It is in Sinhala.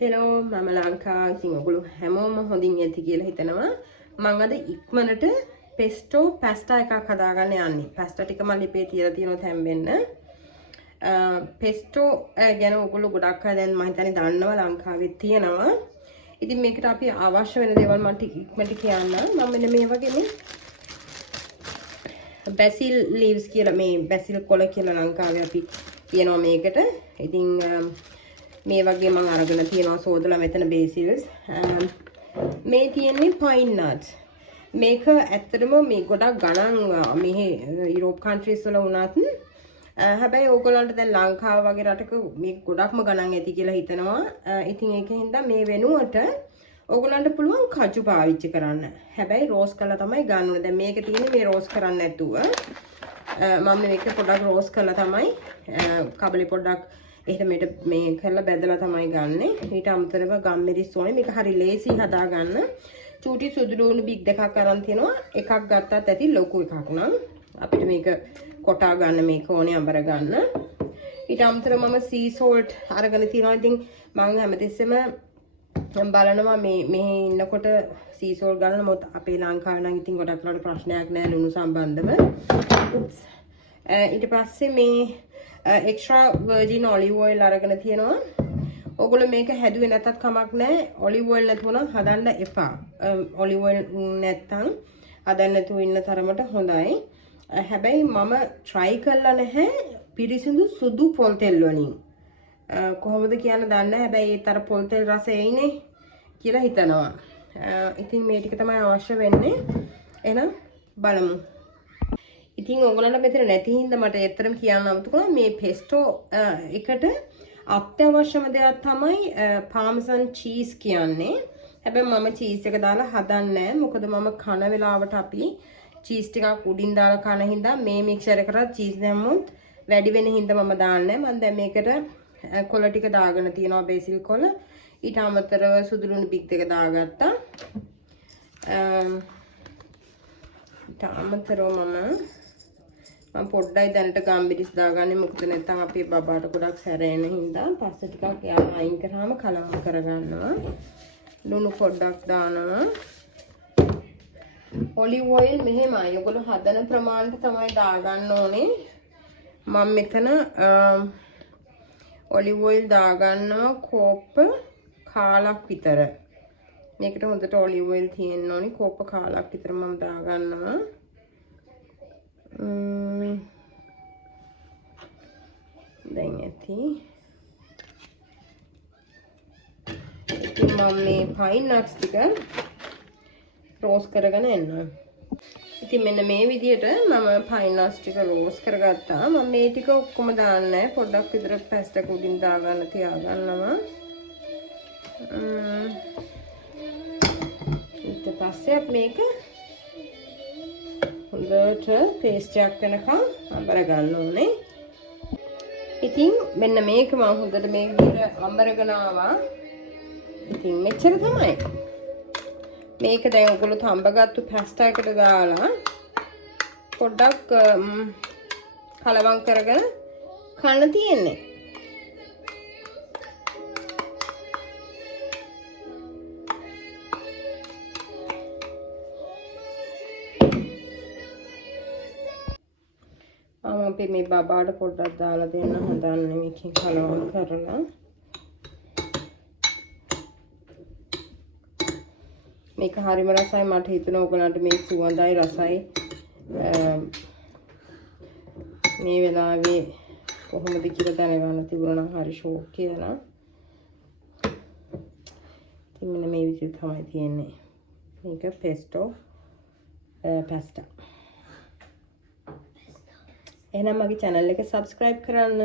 හෙලෝ මම ලංකා ඉතින් ඔයගොල්ලෝ හැමෝම හොඳින් ඇති කියලා හිතනවා. මම අද ඉක්මනට පෙස්ටෝ පැස්ටා එකක් හදාගන්න යන්නේ. පැස්ටා ටික මම ලිපේ තියලා තියෙනවා තැම්බෙන්න. පෙස්ටෝ ගැන ඔයගොල්ලෝ ගොඩක් අය දැන් මම හිතන්නේ දන්නවා ලංකාවේ තියෙනවා. ඉතින් මේකට අපි අවශ්‍ය වෙන දේවල් මම ඉක්මනට කියන්නම්. මම මෙන්න මේ වගේ මේ බැසිල් ලීව්ස් කියලා මේ බැසිල් කොළ කියලා ලංකාවේ අපි කියනවා මේකට. ඉතින් මේ වගේ මම අරගෙන තියෙනවා සෝදලා මෙතන බේසිල්ස්. මේ තියෙන්නේ පයින් නට්ස්. මේක ඇත්තටම මේ ගොඩක් ගණන් මෙහි යුරෝප් කන්ට්‍රීස් වල වුණත් හැබැයි ඕගොල්ලන්ට දැන් ලංකාව වගේ රටක මේක ගොඩක්ම ගණන් ඇති කියලා හිතනවා. ඉතින් ඒකෙන්ද මේ වෙනුවට ඕගොල්ලන්ට පුළුවන් කජු පාවිච්චි කරන්න. හැබැයි රෝස් කරලා තමයි ගන්න ඕනේ. දැන් මේක තියෙන්නේ මේ රෝස් කරන්න නැතුව. මම මේක පොඩ්ඩක් රෝස් කරලා තමයි කබලි පොඩ්ඩක් එහෙට මේ කරලා බැදලා තමයි ගන්නෙ. ඊට අමතරව ගම්මිරිස් ඕනේ. මේක හරි ලේසි හදා ගන්න. චූටි සුදුලුණු බිග් දෙකක් අරන් තියනවා. එකක් ගත්තත් ඇති ලොකු එකක් නම් අපිට මේක කොටා ගන්න මේක ඕනේ අඹර ගන්න. ඊට අමතරව මම සී සෝල්ට් අරගෙන තියනවා. ඉතින් මම හැමතිස්සෙම බලනවා මේ ඉන්නකොට සී සෝල්ට් ගන්න මොකද අපේ ලංකාවේ නම් ඉතින් ගොඩක් වලට ප්‍රශ්නයක් නැහැ ලුණු සම්බන්ධව. ඊට පස්සේ මේ extra virgin olive oil අරගෙන තියෙනවා. ඔයගොල්ලෝ මේක හැදුවේ නැතත් කමක් නැහැ. olive oil නැතුව නම් හදන්න එපා. olive oil නැත්තම් හදන්න නැතුව ඉන්න තරමට හොඳයි. හැබැයි මම try කරලා නැහැ පිරිසිදු සුදු පොල් තෙල් වලින්. කොහොමද කියන්න දන්නේ නැහැ. හැබැයි ඒතර පොල් තෙල් රසය එයිනේ කියලා හිතනවා. ඉතින් මේ ටික තමයි අවශ්‍ය වෙන්නේ. එහෙනම් බලමු. ඉතින් ඕගොල්ලන්ට මෙතන නැති හින්දා මට ඇත්තටම කියන්න අමතක වුණා මේ පෙස්ටෝ එකට අත්‍යවශ්‍යම දෙයක් තමයි පාමසන් චීස් කියන්නේ. හැබැයි මම චීස් එක දාලා හදන්නේ නැහැ. මොකද මම කන වෙලාවට අපි චීස් ටිකක් උඩින් දාලා කන හින්දා මේ මික්සර් එකට චීස් දැම්මොත් වැඩි වෙන හින්දා මම දාන්නේ නැහැ. මම දැන් මේකට කොළ ටික දාගෙන තියෙනවා බේසිල් කොළ. ඊට අමතරව සුදුලුණු බිග් දෙක දාගත්තා. ඊට අමතරව මම පොඩ්ඩයි දැනට ගම්බිරිස් දාගන්නේ මොකද නැත්නම් අපේ බබාට ගොඩක් සැරෙන හින්දා පස්සේ ටිකක් යාම අයින් කරාම කලවම් කරගන්නවා. ලුණු පොඩ්ඩක් දානවා. ඔලිව් ඔයිල් මෙහෙමයි. ඔයගොල්ලෝ හදන ප්‍රමාණයට තමයි දාගන්න ඕනේ. මම මෙතන ඔලිව් ඔයිල් දාගන්නවා කෝප්ප කාලක් විතර. මේකට හොඳට ඔලිව් ඔයිල් තියෙන්න ඕනේ. කෝප්ප කාලක් විතර මම දාගන්නවා. දැන් ඇති. ඉතින් මම මේ පයින් නට්ස් ටික රෝස් කරගෙන එන්නම්. ඉතින් මෙන්න මේ විදිහට මම පයින් නට්ස් ටික රෝස් කරගත්තා. මම මේ ටික ඔක්කොම දාන්නේ නැහැ. පොඩ්ඩක් විතර පැස්ටා උඩින් දාගන්න තියාගන්නවා. ඊට පස්සේ අපි මේක හොඳට පේස්ට් එකක් වෙනකම් අඹර ගන්න ඕනේ. ඉතින් මෙන්න මේක මම හොඳට මේ විදිහට අඹරගෙන ආවා. ඉතින් මෙච්චර තමයි. මේක දැන් ඔයගොල්ලෝ තඹගත්තු පැස්ටා එකට දාලා පොඩ්ඩක් කලවම් කරගෙන කන්න තියෙන්නේ. අපි මේ බබාට පොඩ්ඩක් දාලා දෙන්න හදන්නේ මේකෙන් කලවම් කරලා. මේක හරිම රසයි. මට හිතුණා ඔයගලන්ට මේ සුවඳයි රසයි මේ වෙලාවේ කොහොමද කියලා දැනගන්න තිබුණා නම් හරි ෂෝක් කියලා. ඉතින් මෙන්න මේ විදිහට තමයි තියෙන්නේ. මේක පෙස්ටෝ පැස්ටා. එහෙනම් මගේ channel එක subscribe කරන්න.